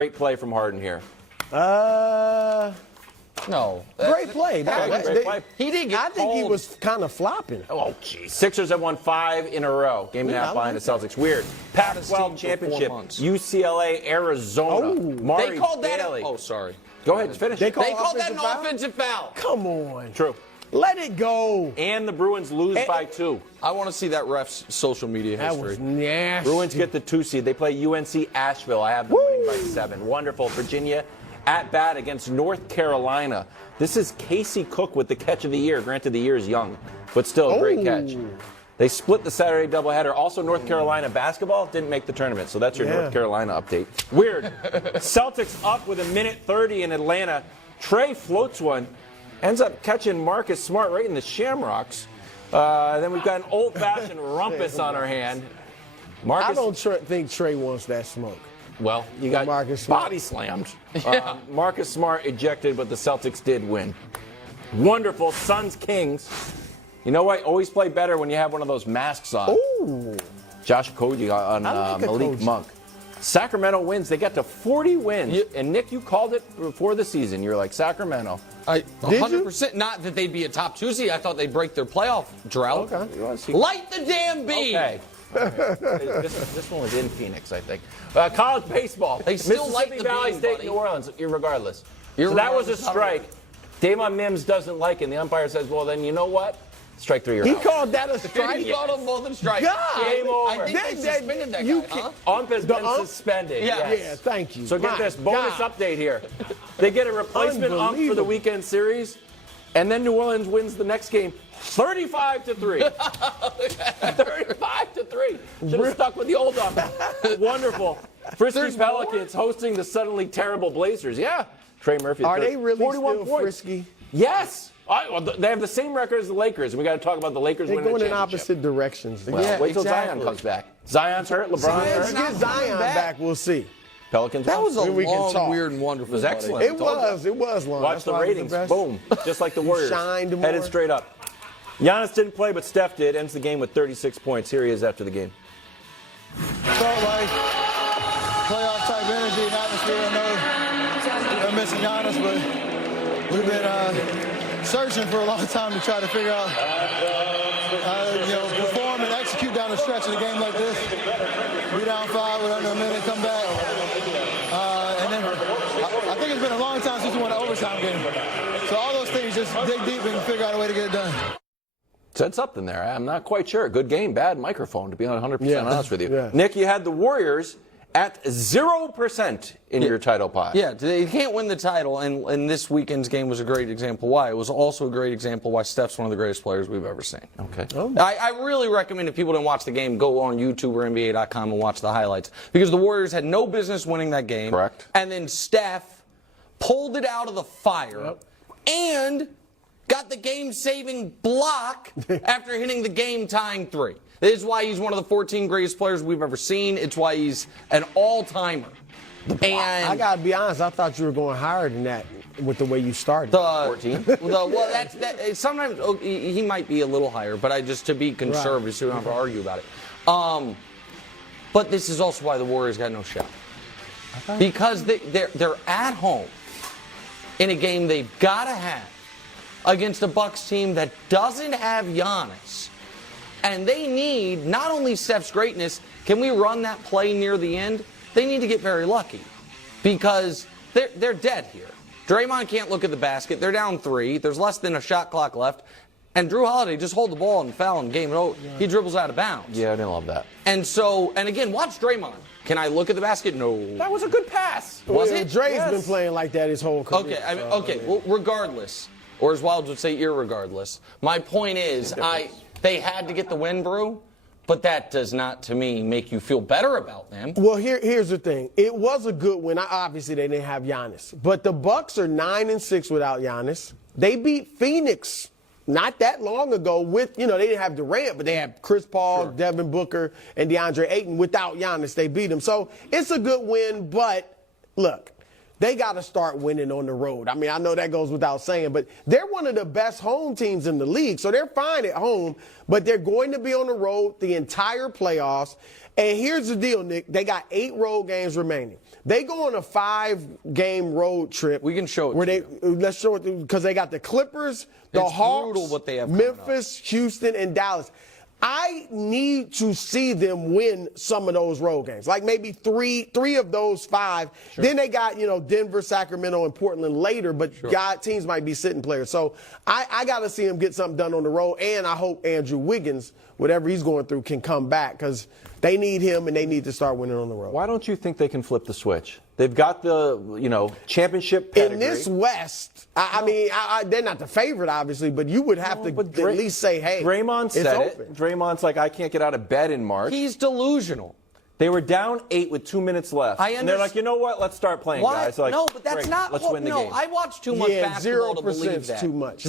Great play from Harden here. No. Great play. Great play. He didn't get I think he was kind of flopping. Oh, geez. Sixers have won 5 in a row. Game and a half behind the Celtics. Weird. Pac-12 championship. UCLA, Arizona. Mari They called that. Daly. Oh, sorry. Go ahead, finish. They it. called that an offensive foul. Come on. True. Let it go. And the Bruins lose by 2. I want to see that ref's social media That history. was nasty. Bruins get the 2 seed. They play UNC Asheville. I have them winning by 7. Wonderful. Virginia at bat against North Carolina. This is Casey Cook with the catch of the year. Granted, the year is young, but still a great catch. They split the Saturday doubleheader. Also, North Carolina basketball didn't make the tournament, so that's your North Carolina update. Weird. Celtics up with 1:30 in Atlanta. Trey floats one, ends up catching Marcus Smart right in the shamrocks. Then we've got an old-fashioned rumpus on our hand. I don't think Trey wants that smoke. Well, you got Marcus Smart. body slammed. Marcus Smart ejected, but the Celtics did win. Wonderful. Suns Kings. You know what? Always play better when you have one of those masks on. Ooh. Josh Okogie on Malik Monk. Sacramento wins. They got to 40 wins. And, Nick, you called it before the season. You're like, Sacramento. 100%. Not that they'd be a top 2 seed. I thought they'd break their playoff drought. Okay. Light the damn beam. Okay. This one was in Phoenix, I think. College baseball. They still Mississippi like the Valley beam, State, buddy. New Orleans, irregardless. So that was a strike. Damon Mims doesn't like it. And the umpire says, well, then you know what? Strike 3 or He out. called that a strike? He called them both a strike. God. Game over. I think they suspended that guy, huh? Ump has been suspended. Yeah. Yes. Yeah, thank you. So get this bonus update here. They get a replacement ump for the weekend series, and then New Orleans wins the next game 35-3. 35-3. Should have stuck with the old ump. Wonderful. Frisky Pelicans hosting the suddenly terrible Blazers. Yeah. Trey Murphy. Are they really 41 still points. frisky? Yes. Well, they have the same record as the Lakers, and we got to talk about the Lakers They're winning the going in championship. opposite directions. Well, wait till Zion comes back. Zion's hurt. LeBron's Let's hurt. get Zion back. We'll see. Pelicans. That was a We can long, talk. weird, and wonderful. It was excellent. It was long. Watch That's the why it was ratings. best. Boom. Just like the Warriors. Shined more. Headed straight up. Giannis didn't play, but Steph did. Ends the game with 36 points. Here he is after the game. Felt like playoff type energy and atmosphere. I know they're missing Giannis, but we've been searching for a long time to try to figure out perform and execute down the stretch of a game like this. Be down 5 with under a minute, come back. And then I think it's been a long time since we won an overtime game. So all those things, just dig deep and figure out a way to get it done. Said something there. I'm not quite sure. Good game, bad microphone, to be 100% honest with you. Yeah. Nick, you had the Warriors at 0% in your title pot. Yeah, they can't win the title, and this weekend's game was a great example why. It was also a great example why Steph's one of the greatest players we've ever seen. Okay. I really recommend if people didn't watch the game, go on YouTube or NBA.com and watch the highlights. Because the Warriors had no business winning that game. Correct. And then Steph pulled it out of the fire and got the game-saving block after hitting the game-tying 3. This is why he's one of the 14 greatest players we've ever seen. It's why he's an all-timer. And I got to be honest, I thought you were going higher than that with the way you started. 14? Sometimes he might be a little higher, but to be conservative, so we don't have to argue about it. But this is also why the Warriors got no shot. Because they're at home in a game they've got to have against a Bucks team that doesn't have Giannis. And they need not only Steph's greatness, can we run that play near the end? They need to get very lucky because they're dead here. Draymond can't look at the basket. They're down 3. There's less than a shot clock left. And Drew Holiday just hold the ball and foul in game. He dribbles out of bounds. Yeah, I didn't love that. And again, watch Draymond. Can I look at the basket? No. That was a good pass. Was it? Dre's been playing like that his whole career. Okay, well, regardless, or as Wilds would say, irregardless, my point is they had to get the win, Brew, but that does not, to me, make you feel better about them. Well, here's the thing. It was a good win. Obviously, they didn't have Giannis. But the Bucks are 9-6 without Giannis. They beat Phoenix not that long ago with, they didn't have Durant, but they had Chris Paul, Devin Booker, and DeAndre Ayton. Without Giannis, they beat them. So it's a good win, but look, they got to start winning on the road. I mean, I know that goes without saying, but they're one of the best home teams in the league, so they're fine at home, but they're going to be on the road the entire playoffs. And here's the deal, Nick. They got 8 road games remaining. They go on a 5-game road trip. We can show it where to you. Let's show it because they got the Clippers, the It's Hawks, brutal what they have coming Memphis, Houston, and Dallas. I need to see them win some of those road games, like maybe three of those 5. Sure. Then they got, Denver, Sacramento, and Portland later, but teams might be sitting players. So I got to see them get something done on the road, and I hope Andrew Wiggins, whatever he's going through, can come back because they need him and they need to start winning on the road. Why don't you think they can flip the switch? They've got the, championship pedigree. In this West, I mean, they're not the favorite, obviously, but you would have to at least say, hey, Draymond said it's open. it. Draymond's like, I can't get out of bed in March. He's delusional. They were down 8 with 2 minutes left. And they're like, you know what? Let's start playing, guys. Like, no, but that's great, not. Let's win the game. I watch too much basketball to believe that. Too much.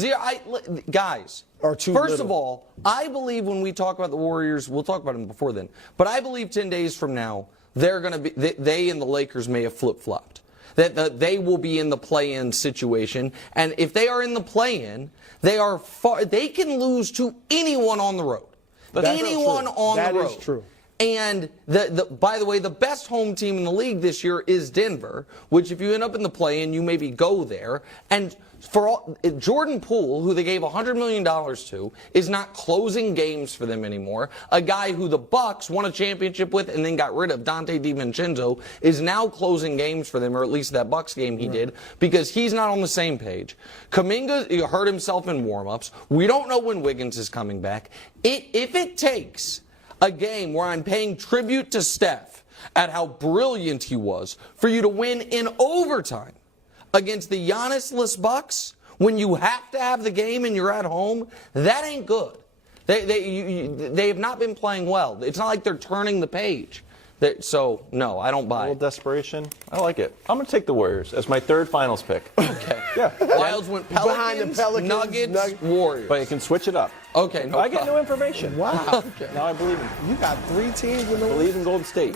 Guys. Or too First little. of all, I believe when we talk about the Warriors, we'll talk about them before then. But I believe 10 days from now, they're going to be. They and the Lakers may have flip-flopped. That they will be in the play-in situation, and if they are in the play-in, they can lose to anyone on the road. Anyone on the road. That is true. And by the way, the best home team in the league this year is Denver, which if you end up in the play-in, you maybe go there. And Jordan Poole, who they gave $100 million to, is not closing games for them anymore. A guy who the Bucks won a championship with and then got rid of, Dante DiVincenzo, is now closing games for them, or at least that Bucks game he did, because he's not on the same page. Kuminga hurt himself in warm-ups. We don't know when Wiggins is coming back. If it takes a game where I'm paying tribute to Steph at how brilliant he was for you to win in overtime against the Giannis-less Bucks when you have to have the game and you're at home, that ain't good. They have not been playing well. It's not like they're turning the page. So, no, I don't buy A it. little desperation. I like it. I'm going to take the Warriors as my 3rd finals pick. Okay. Yeah. Wilds went Pelicans, Behind the Pelicans, Nuggets, Warriors. But you can switch it up. Okay, no I get problem. new information. Wow. Now I believe in You got 3 teams in the Believe in Golden State.